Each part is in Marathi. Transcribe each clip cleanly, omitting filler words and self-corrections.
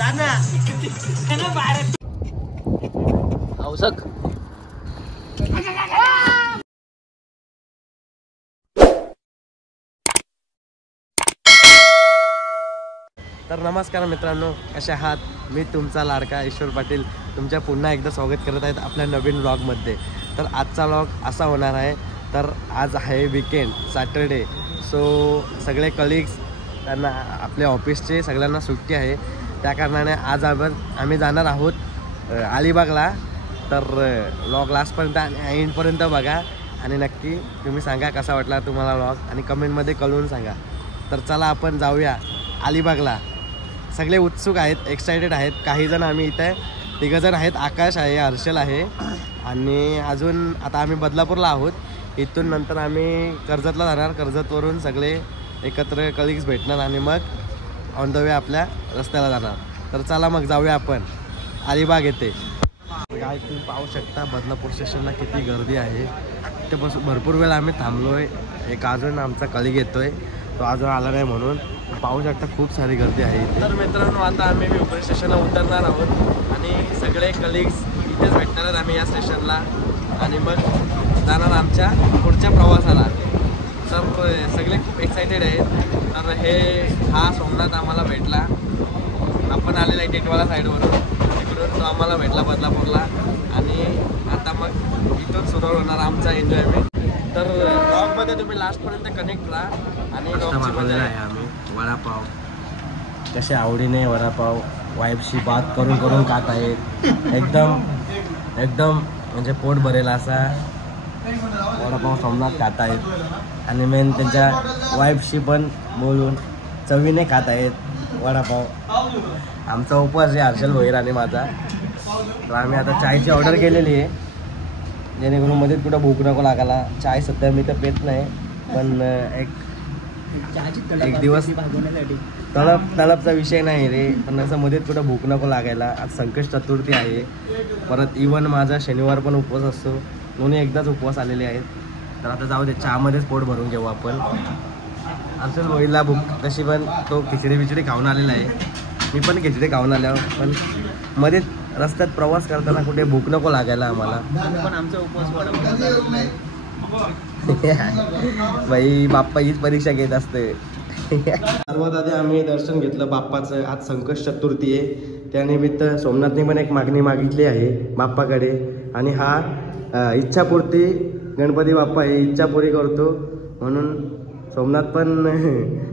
औसक तर नमस्कार मित्रांनो, कसे आहात? मी तुमचा लाडका ईश्वर पाटील तुमच्या पुन्हा एकदा स्वागत करत आहेत आपल्या नवीन व्लॉगमध्ये। तर आजचा व्लॉग असा होणार आहे, तर आज आहे वीकेंड, सॅटरडे। सो सगळे कलिग्स त्यांना आपल्या ऑफिसचे सगळ्यांना सुट्टी आहे, त्या कारणाने आज आम्ही जाणार आहोत अलिबागला। तर व्लॉग लास्टपर्यंत आणि एंडपर्यंत बघा आणि नक्की तुम्ही सांगा कसा वाटला तुम्हाला व्लॉग आणि कमेंटमध्ये कळवून सांगा। तर चला आपण जाऊया अलिबागला। सगळे उत्सुक आहेत, एक्साइटेड आहेत। काही जण आम्ही इथे तिघजण आहेत, आकाश आहे, हर्षल आहे आणि अजून आता आम्ही बदलापूरला आहोत। इथून नंतर आम्ही कर्जतला जाणार, कर्जतवरून सगळे एकत्र कलिग्स भेटणार आणि मग ऑन द वे आपल्या रस्त्याला जाणार। तर चला मग जाऊया आपण अलिबाग येथे। काय तुम्ही पाहू शकता बदलापूर स्टेशनला किती गर्दी आहे। ते भरपूर वेळ आम्ही थांबलो आहे। एक अजून आमचा कलिग येतोय, तो अजून आला नाही म्हणून पाहू शकता खूप सारी गर्दी आहे इथे। तर मित्रांनो आता आम्ही विपुल स्टेशनला उतरणार आहोत आणि सगळे कलिग्स इथेच भेटणार आहेत आम्ही या स्टेशनला आणि मग जाणार आमच्या पुढच्या प्रवासाला। तर सगळे खूप एक्साइटेड आहेत। तर हा सोमनाथ आम्हाला भेटला, आपण आलेला आहे टिटवाळा साईडवरून, तिकडून तो आम्हाला भेटला बदलापूरला आणि आता मग इथून सुरू होणार आमचा एन्जॉयमेंट। तर ब्लॉगमध्ये तुम्ही लास्टपर्यंत कनेक्ट राहा आणि मागवलेला आहे आम्ही वडापाव, कसे आवडीने वडापाव वाईफशी बात करून करून खात आहेत। एकदम म्हणजे पोट भरेल असा वडापाव सोमनाथ खात आहेत आणि मेन त्यांच्या वाईफशी पण बोलून चवीने खात आहेत वडापाव। आमचा उपवास आहे हर्षल भोईर आणि माझा। तर आम्ही आता चायची ऑर्डर केलेली आहे, जेणेकरून मध्ये कुठं भूक नको लागायला। चाय सध्या मी तर पेत नाही, पण एक दिवस तळपचा विषय नाही रे, पण असं मध्ये कुठं भूक नको लागायला। आज संकष्ट चतुर्थी आहे, परत इवन माझा शनिवार पण उपवास असतो, दोन्ही एकदाच उपवास आलेले आहेत। तर आता जाऊ दे, चहामध्येच पोट भरून घेऊ आपण। अर्जुन वहिला भूक कशी पण तो खिचडी खाऊन आलेला आहे, मी पण खिचडी खाऊन आलो, पण मध्ये रस्त्यात प्रवास करताना कुठे भूक नको लागायला आम्हाला। पण आमचा उपवास बाई बाप्पा हीच परीक्षा घेत असते। सर्वात आधी आम्ही दर्शन घेतलं बाप्पाचं। आज संकष्ट चतुर्थी आहे, त्यानिमित्त सोमनाथने पण एक मागणी मागितली आहे बाप्पाकडे आणि हा इच्छापूर्ती गणपती बाप्पा हे इच्छा पुरी करतो, म्हणून सोमनाथ पण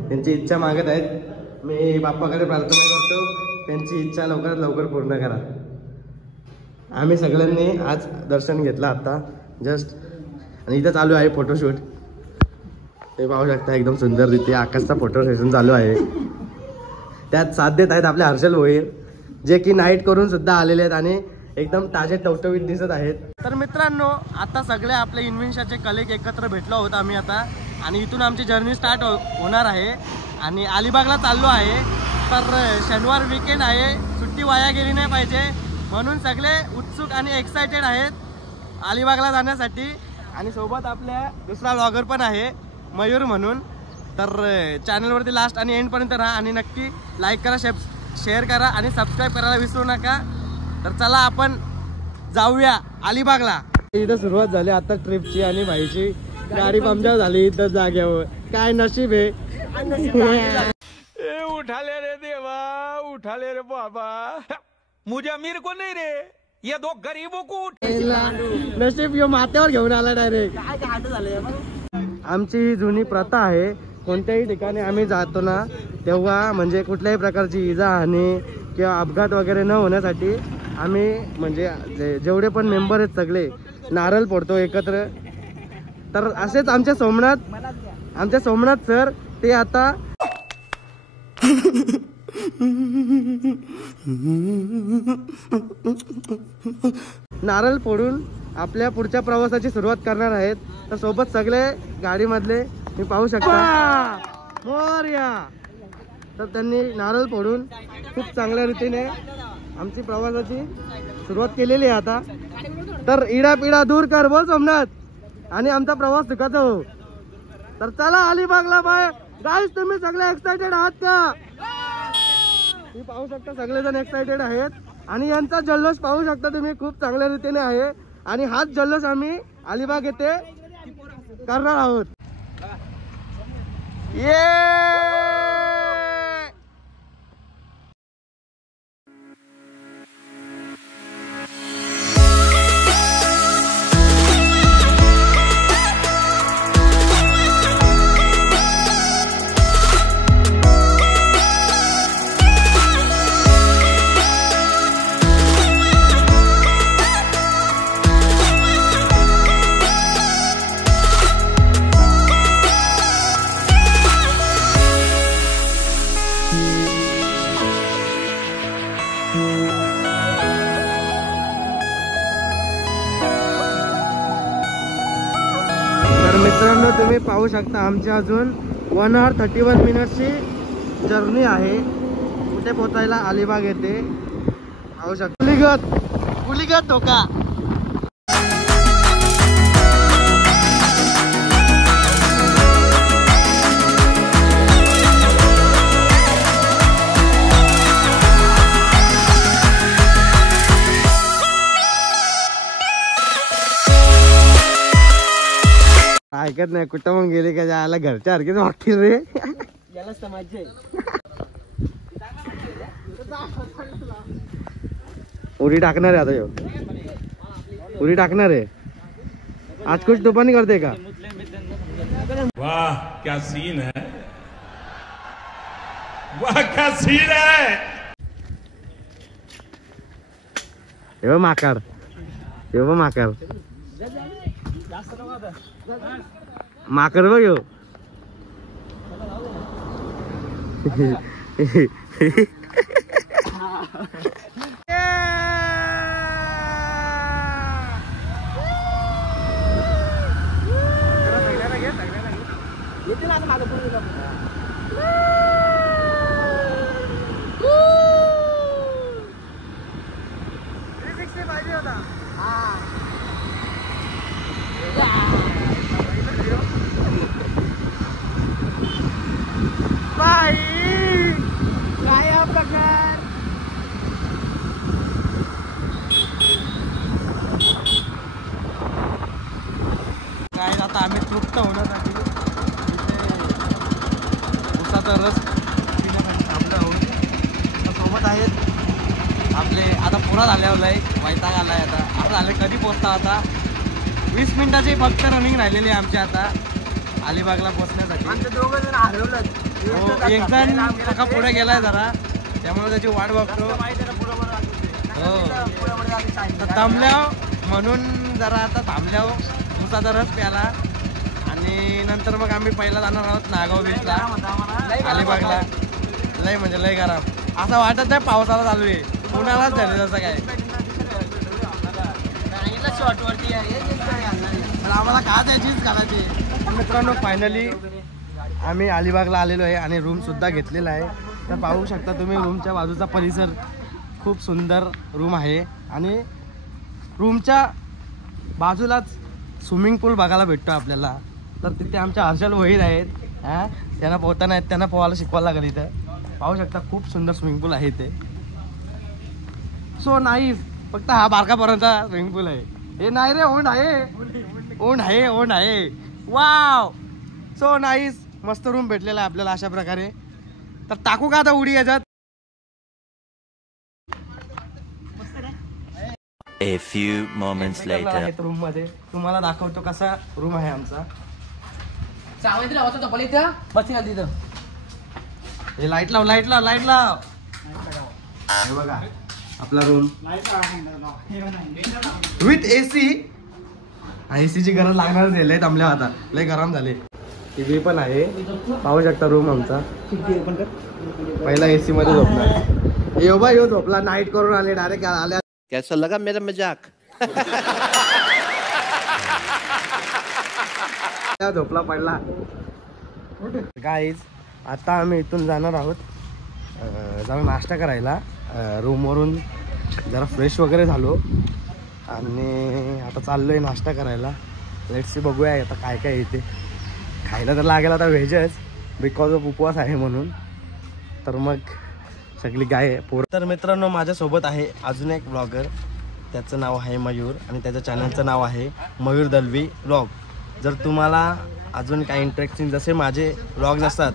त्यांची इच्छा मागत आहेत। मी बाप्पाकडे प्रार्थना करतो त्यांची इच्छा लवकरात लवकर पूर्ण करा। आम्ही सगळ्यांनी आज दर्शन घेतलं आता जस्ट आणि इथं चालू आहे फोटोशूट। ते पाहू शकता एकदम सुंदर रीती आकाशचा फोटो सेशन चालू आहे। त्यात साथ देत आहेत आपले हर्षल भोईर, जे की नाईट करून सुद्धा आलेले आहेत आणि एकदम ताजे टवटवीत दिसत आहेत। तर मित्रांनो आता सगळे आपले इन्व्हेन्शनचे कलिग एकत्र भेटलो आहोत आम्ही आता, आणि इथून आमची जर्नी स्टार्ट होणार आहे आणि अलिबागला चाललो आहे। तर शनिवार वीकेंड आहे, सुट्टी वाया गेली नाही पाहिजे, म्हणून सगळे उत्सुक आणि एक्साइटेड आहेत अलिबागला जाण्यासाठी। आणि सोबत आपल्या दुसरा व्लॉगर पण आहे मयूर म्हणून। तर चॅनलवरती लास्ट आणि एंडपर्यंत राहा आणि नक्की लाईक करा, शेअर करा आणि सबस्क्राईब करायला विसरू नका। तर चला आपण जाऊया अलिबागला। इथं सुरुवात झाली आता ट्रिपची आणि भाईची गाडी पंक्चर झाली इथं जाग्यावर। काय नशीब आहे, उठाले रे देवा, उठाले रे बाबा, मुझे अमीर को नहीं रे, ये दो गरीबों को नशीब यो माथ्यावर घेऊन आला डायरेक्ट। आमची जुनी प्रथा आहे, कोणत्याही ठिकाणी आम्ही जातो ना तेव्हा म्हणजे कुठल्याही प्रकारची इजा हानी किंवा अपघात वगैरे न होण्यासाठी आम्ही म्हणजे जेवढे पण मेंबर आहेत सगळे नारळ फोडतो एकत्र। तर असेच आमचे सोमनाथ सर ते आता नारळ फोडून आपल्या पुढच्या प्रवासाची सुरुवात करणार आहेत। तर सोबत सगळे गाडीमधले मी पाहू शकता मोरया। तर त्यांनी नारळ फोडून खूप चांगल्या रीतीने आमची प्रवासाची सुरुवात केलेली आहे आता। तर इडा पिडा दूर कर बोल सोमनाथ आणि आमचा प्रवास सुखाचा हो। तर चला अलिबागला बाय गाईस, तुम्ही सगळे एक्साइटेड आहात का? तुम्ही पाहू शकता सगळेजण एक्साइटेड आहेत आणि यांचा जल्लोष पाहू शकता तुम्ही खूप चांगल्या रीतीने आहे आणि हाच जल्लोष आम्ही अलिबाग येथे करणार आहोत. मित्रांनो तुम्ही पाहू शकता आमची अजून 1 hour 31 minutesची जर्नी आहे कुठे पोहोचायला अलिबाग येथे. पाहू शकता कुलीगत धोका. ऐकत नाही कुठं मग गेले का जायला घरच्या सारखेच वाटतील रे. याला समाज उडी टाकणार आहे आता ह्यो. उडी टाकणार आहे आज कुछ दुपानी करते का. वाह क्या सीन है, वाह क्या सीन है. हे माकड माकड माकड बघ ह्यो. आता आम्ही तृप्त होण्यासाठी उसाचा रस पिण्यासाठी थांबलो आहोत. सोबत आहेत आपले आता पुरा झाल्यावर आहे वैताग आलाय. आता आपण आले कधी पोहोचता आता 20 मिनिटाची फक्त रनिंग राहिलेली आहे आमची आता अलिबागला पोहोचण्यासाठी. आमचे दोघं जण हरवलं. एक जण काका पुढे गेलाय जरा त्यामुळे त्याची वाट बघतो. थांबल्या म्हणून जरा आता थांबल्यावर उसाचा रस प्याला आणि नंतर मग आम्ही पहिला जाणार आहोत नागाव बीचला अलिबागला. लय म्हणजे लय गरम असं वाटत आहे पावसाला चालू आहे. पुण्यालाच झाले जसं काय आम्हाला का द्यायचीच घालायची. मित्रांनो फायनली आम्ही अलिबागला आलेलो आहे आणि रूम सुद्धा घेतलेला आहे. तर पाहू शकता तुम्ही रूमच्या बाजूचा परिसर खूप सुंदर रूम आहे आणि रूमच्या बाजूलाच स्विमिंग पूल बघायला भेटतो आपल्याला. तर तिथे आमच्या हर्षल वहीर आहेत. त्यांना पोहता नाहीत त्यांना पोहायला शिकवायला लागेल. इथं पाहू शकता खूप सुंदर स्विमिंग पूल आहे ते. So nice. फक्त हा बारकापर्यंत स्विमिंग पूल आहे. हे नाही रे ओंड आहे ओंड आहे. Wow so nice. मस्त रूम भेटलेला आहे आपल्याला अशा प्रकारे. तर टाकू का आता उडी याच्यात. A few moments later. Room मध्ये तुम्हाला दाखवतो कसा रूम आहे आमचा. हे लाईट लाव हे बघा आपला रूम विथ AC. AC ची गरज लागणारच आहे. लय थांबल्या आता लय गरम झाले. टीव्ही पण आहे पाहू शकता रूम आमचा. पहिला AC मध्ये झोपला. यो झोपला नाईट करून आले डायरेक्ट आल्या. कैसा लगा मेरा मजाक? झोपला पडला. गाईज आता आम्ही इथून जाणार आहोत जाऊन नाश्ता करायला. रूमवरून जरा फ्रेश वगैरे झालो आणि आता चाललोय नाश्ता करायला. लेट्स बघूया आता काय काय येते. खायला तर लागेल आता व्हेजच बिकॉज ऑफ उपवास आहे म्हणून. तर मग सगळी गाय पोर. तर मित्रांनो माझ्यासोबत आहे अजून एक ब्लॉगर, त्याचं नाव आहे मयूर आणि त्याच्या चॅनलचं नाव आहे मयूर दलवी व्लॉग. जर तुम्हाला अजून काही इंटरेस्टिंग जसे माझे व्लॉग्स असतात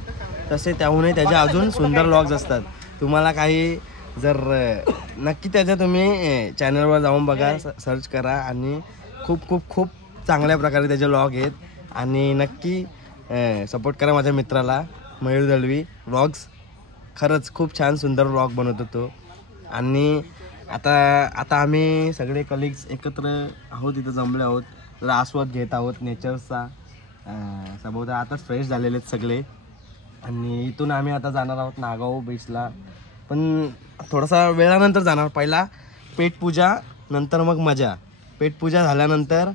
तसे त्याहूनही त्याचे अजून सुंदर व्लॉग्स असतात. तुम्हाला काही जर नक्की त्याच्या तुम्ही चॅनलवर जाऊन बघा, सर्च करा आणि खूप खूप खूप चांगल्या प्रकारे त्याचे व्लॉग आहेत. आणि नक्की सपोर्ट करा माझ्या मित्राला मयूर दलवी व्लॉग्स. खरंच खूप छान सुंदर व्लॉग बनवतो तो. आणि आता आम्ही सगळे कलिग्स एकत्र आहोत, इथं जमले आहोत, जरा आस्वाद घेत आहोत नेचरचा. सभोवता आताच फ्रेश झालेले आहेत सगळे. आणि इथून आम्ही आता जाणार आहोत नागाव बीचला, पण थोडासा वेळानंतर जाणार. पहिला पेटपूजा, नंतर मग मजा. पेटपूजा झाल्यानंतर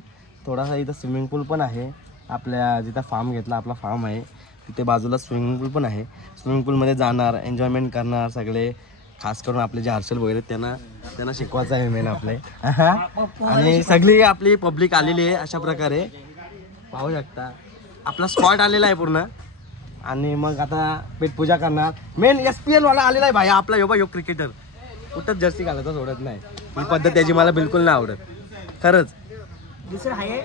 थोडासा इथं स्विमिंग पूल पण आहे. आपल्या जिथं फार्म घेतला आपला फार्म आहे तिथे बाजूला स्विमिंग पूल पण आहे. स्विमिंग पूलमध्ये जाणार, एन्जॉयमेंट करणार सगळे. खास करून आपले जे हर्षल वगैरे त्यांना शिकवायचं आहे मेन आपले. आणि सगळी आपली पब्लिक आलेली आहे. अशा प्रकारे पाहू शकता आपला स्पॉट आलेला आहे पूर्ण. आणि मग आता पेटपूजा करणार. मेन SPL वाला आलेला आहे भाई आपला. यो क्रिकेटर कुठंच जर्सी घालायचं सोडत नाही. ही पद्धत त्याची मला बिलकुल नाही आवडत खरंच. दुसरं आहे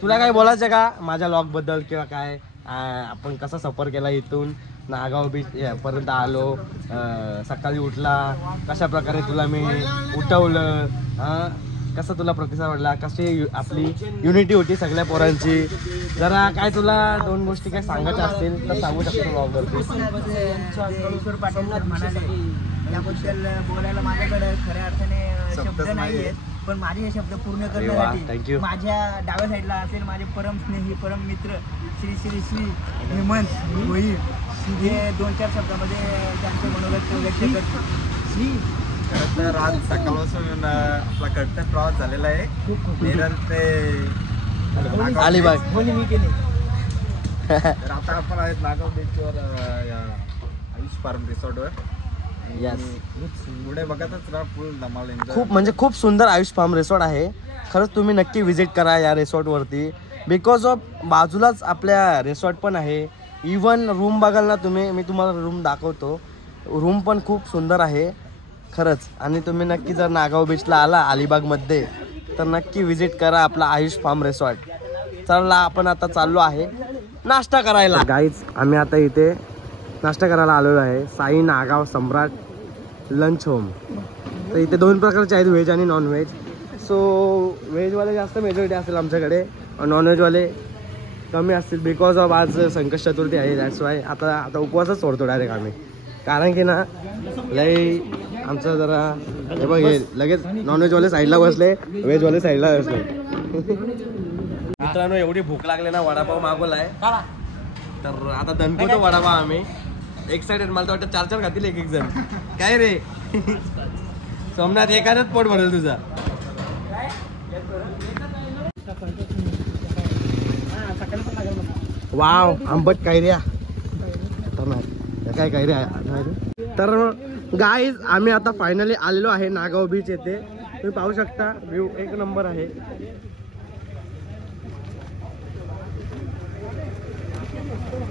तुला काय बोलायचं का माझ्या लॉग बद्दल किंवा काय आपण कसा सफर केला इथून नागाव बीच पर्यंत आलो, सकाळी उठला, कशा प्रकारे तुला मी उठवलं, कसं तुला प्रतिसाद वाटला, कशी आपली युनिटी होती सगळ्या पोरांची. जरा काय तुला 2 गोष्टी काय सांगायच्या असतील तर सांगू शकतो ब्लॉगवरती. याबद्दल बोलायला माझ्याकडे खऱ्या अर्थाने शब्द नाही आहेत, पण माझे हे शब्द पूर्ण करण्यासाठी माझ्या डाव्या साईडला असेल माझे परम स्नेही परम मित्र श्री श्री श्री हेमंत भोई, हे 2-4 शब्दामध्ये त्यांचं मनोगत व्यक्त करतो. खरं तर आज सकाळपासून आपला कडचा प्रवास झालेला आहे. नेरळ ते अलिबाग. मी केले. तर आता आपण आहेत नागाव बीचवर, आयुष फार्म रिसॉर्टवर. पुढे बघतच राहा, फुल धमाल एन्जॉय. खूप म्हणजे खूप सुंदर आयुष फार्म रिसॉर्ट आहे. खरंच तुम्ही नक्की व्हिजिट करा या रिसॉर्टवरती. बिकॉज ऑफ बाजूलाच आपल्या रिसॉर्ट पण आहे. इवन रूम बघाल ना तुम्ही, मी तुम्हाला रूम दाखवतो. रूम पण खूप सुंदर आहे खरंच. आणि तुम्ही नक्की जर नागाव बीचला आला अलिबागमध्ये तर नक्की व्हिजिट करा आपला आयुष फार्म रिसॉर्ट. चला आपण आता चाललो आहे नाश्ता करायला. गाईज आम्ही आता इथे नाश्ता करायला आलेलो आहे. साई नागाव सम्राट लंच होम. तर इथे 2 प्रकारचे आहेत, व्हेज आणि नॉनव्हेज. सो व्हेजवाले जास्त मेजॉरिटी असेल आमच्याकडे, नॉनव्हेजवाले कमी असतील. बिकॉज ऑफ आज संकष्ट चतुर्थी आहे, दॅट्स वाय. आता उपवासच सोडतो डायरेक्ट आम्ही, कारण की ना लई आमचं जरा हे बघ हे लगेच नॉनव्हेजवाले साईडला बसले, व्हेजवाले साईडला बसले. मित्रांनो एवढी भूक लागली ना, वडापाव मागवलाय. तर आता दणकवतो वडापाव आम्ही. एक्साइटेड. मला तर वाटतं 4-4 खातील एक जण. काय रे सोमनाथ, एकानंच पोट भरेल तुझा. वाव आंबट कैऱ्या. काय कैऱ्या. तर गाईज आम्ही आता फायनली आलेलो आहे नागाव बीच येथे. तुम्ही पाहू शकता व्ह्यू 1 नंबर आहे.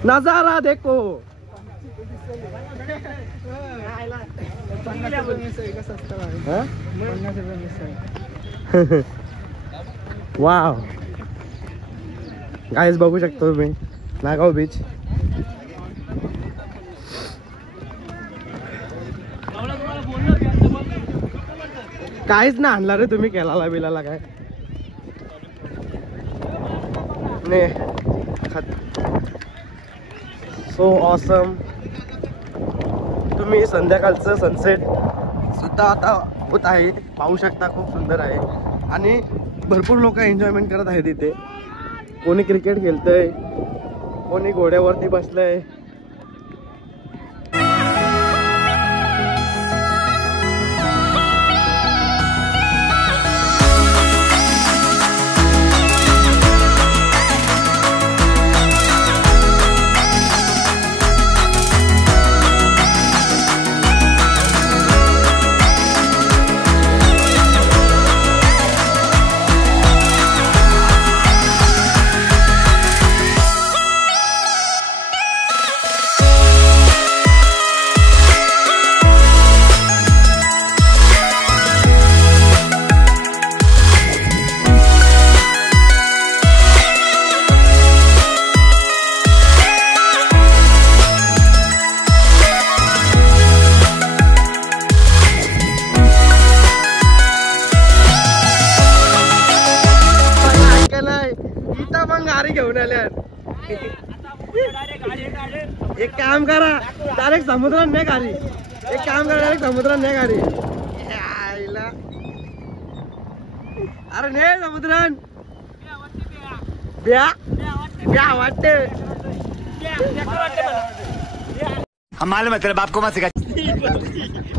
नजारा देखो. वाव गाईज बघू शकतो तुम्ही नागाव बीच. काहीच ना आणला रे तुम्ही केलाला बिलाला काय सो ऑसम. तुम्ही संध्याकाळचं सनसेट सुद्धा आता होत आहे, पाहू शकता. खूप सुंदर आहे आणि भरपूर लोक एन्जॉयमेंट करत आहेत इथे. कोणी क्रिकेट खेळतंय, कोणी घोड्यावरती बसलंय. घेऊन आल्यात. एक काम करा, डायरेक्ट समुद्रात नाही गाडी. एक काम करा, डायरेक्ट समुद्रात नाही गाडी. आईला अरे नाही समुद्रात ब्या ब्या वाटते. हम मालूम है तेरे बाप को मत सिखा.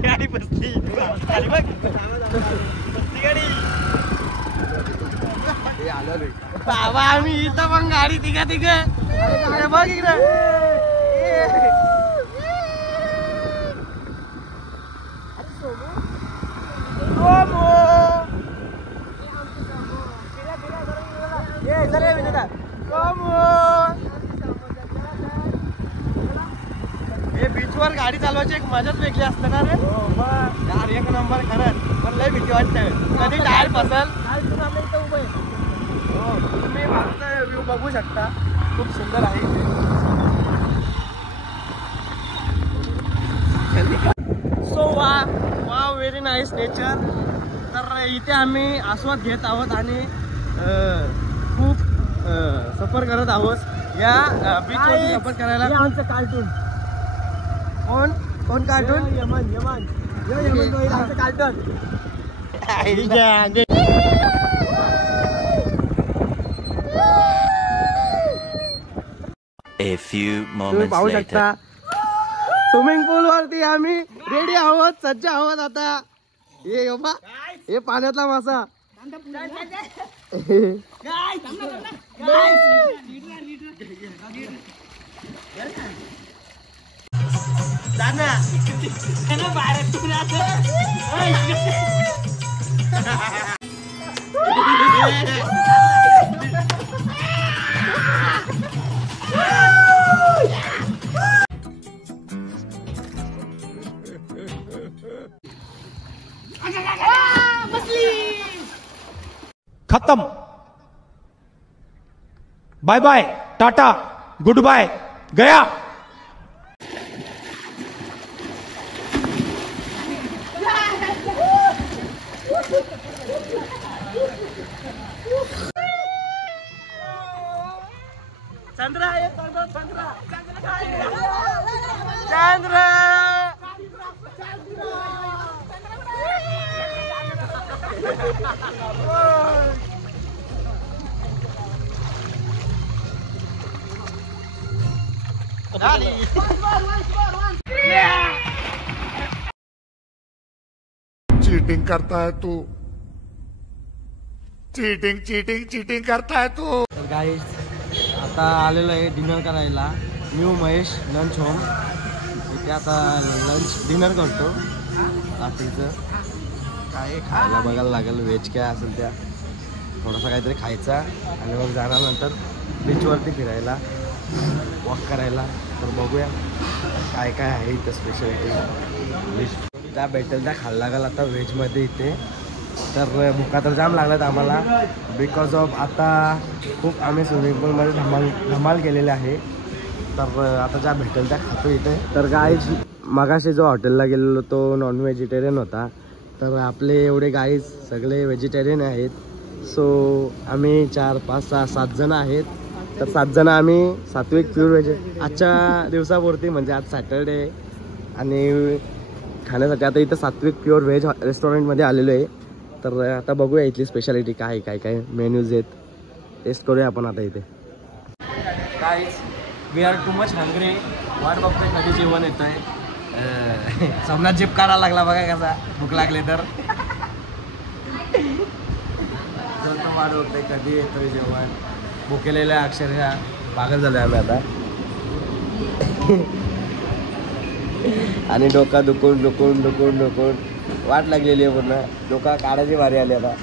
गाडी बसली गाडी बघ गाडी बाबा आम्ही इथं पण गाडी तिघा बघ इकडे. हे बीचवर गाडी चालवायची एक मजाच वेगळी असते ना रे. यार एक नंबर खरंच. पण लय भीती वाटते कधी टायर फसल. तुम्ही मागचा व्ह्यू बघू शकता, खूप सुंदर आहे. सो वा व्हेरी नाईस नेचर. तर इथे आम्ही आस्वाद घेत आहोत आणि खूप सफर करत आहोत या बीचवरती सफर करायला. आमचं कार्टून कोण कार्टून कार्टून A few तुम्ही moments पाहू later. शकता स्विमिंग पूल वरती आम्ही रेडी आहोत, सज्ज आहोत. आता हे बाबा हे पाण्यातला मासा. खत्म. Bye bye, tata, good bye, गया. चंद्र चीटिंग करता है तू. चीटिंग चीटिंग चीटिंग करता है तू. तर गाईज आता आलेलो आहे डिनर करायला. New Mahesh lunch home. इथे आता लंच डिनर करतो. रात्रीचं काय खायला बघायला लागेल, व्हेज काय असेल त्या थोडासा काहीतरी खायचा आणि मग जाणार नंतर बीचवरती फिरायला, वॉक करायला. तर बघूया काय काय आहे इथं स्पेशालिटी. व्हेज त्या भेटेल त्या खायला लागेल आता व्हेजमध्ये इथे. तर भुका तर जाम लागल्यात आम्हाला बिकॉज ऑफ आता खूप आम्ही स्विमिंग पूलमध्ये धमाल केलेले आहे. तर आता ज्या भेटेल त्या खातो इथे. तर गाईज मगाशी जो हॉटेलला गेलेलो तो नॉन व्हेजिटेरियन होता. तर आपले एवढे गाईज सगळे व्हेजिटेरियन आहेत. सो आम्ही 4, 5, 6, 7 जण आहेत. तर 7 जण आम्ही सात्विक प्युअर व्हेज आजच्या दिवसापुरती म्हणजे आज सॅटरडे आणि खाण्यासाठी आता इथं सात्विक प्युअर व्हेज रेस्टॉरंटमध्ये आलेलो आहे. तर आता बघूया इथली स्पेशालिटी काय काय मेन्यूज आहेत, टेस्ट करूया आपण आता इथे. Guys we are too much hungry. वाट बघतोय कधी जेवण येत आहे. समजा जिप काढायला लागला बघा कसा भूक लागली तर. वाट बघतोय कधी येतोय जेवण. भुकेलेल्या अक्षरशः पागल झालोय आम्ही आता. आणि डोका दुखून वाट लागलेली आहे पूर्ण. डोका काढायची वारी आली आता.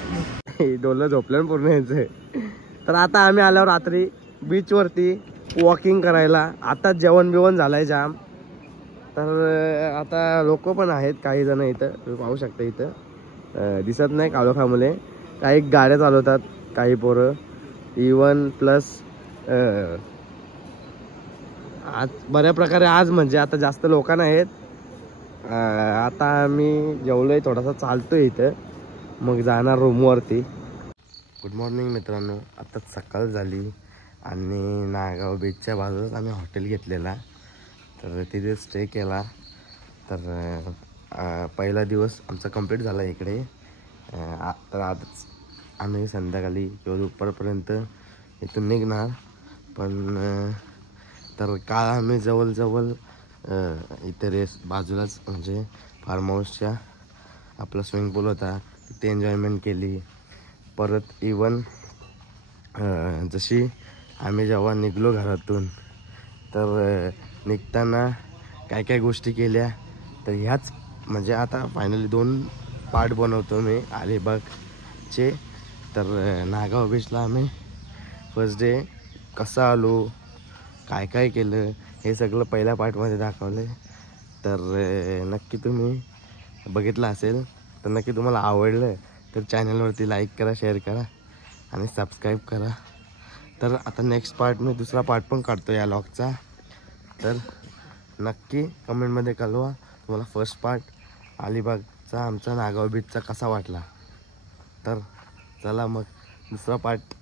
डोलं झोपलं पूर्ण यायचं. तर आता आम्ही आल्यावर रात्री बीचवरती वॉकिंग करायला. आता जेवण बिवण झालंय जाम. तर आता लोक पण आहेत काही जण इथं. तुम्ही पाहू शकता इथं दिसत नाही काळोखामुळे. काही गाड्या चालवतात काही पोरं. इवन प्लस आज बऱ्या प्रकारे आज म्हणजे आता जास्त लोक नाहीत. आता आम्ही जेवलोय, थोडासा चालतोय इथं, मग जाणार रूमवरती. गुड मॉर्निंग मित्रांनो. आता सकाळ झाली आणि नागाव बीचच्या बाजूलाच आम्ही हॉटेल घेतलेला, तर तिथे स्टे केला. तर पहिला दिवस आमचा कंप्लीट झाला इकडे. तर आजच आम्ही संध्याकाळी किंवा दुपारपर्यंत इथून निघणार. पण तर काल आम्ही जवळजवळ इथे बाजूलाच म्हणजे फार्म हाऊसच्या आपला स्विमिंग पूल होता तिथे एन्जॉयमेंट केली. परत इवन जशी आम्ही जेव्हा निघलो घरातून तर निघताना काय काय गोष्टी केल्या तर ह्याच म्हणजे आता फायनली 2 पार्ट बनवतो मी अलिबागचे. तर नागाव बीचला आम्ही फर्स्ट डे कसा आलो, काय काय केलं हे सगळं पहिल्या पार्टमध्ये दाखवले. तर नक्की तुम्ही बघितलं असेल तर नक्की तुम्हाला आवडलं तर चॅनलवरती लाईक करा, शेअर करा आणि सबस्क्राईब करा. तर आता नेक्स्ट पार्ट मी दुसरा पार्ट पण काढतो या व्लॉगचा. तर नक्की कमेंटमध्ये कळवा तुम्हाला फर्स्ट पार्ट अलिबागचा आमचा नागाव बीचचा कसा वाटला. तर चला मग दुसरा पार्ट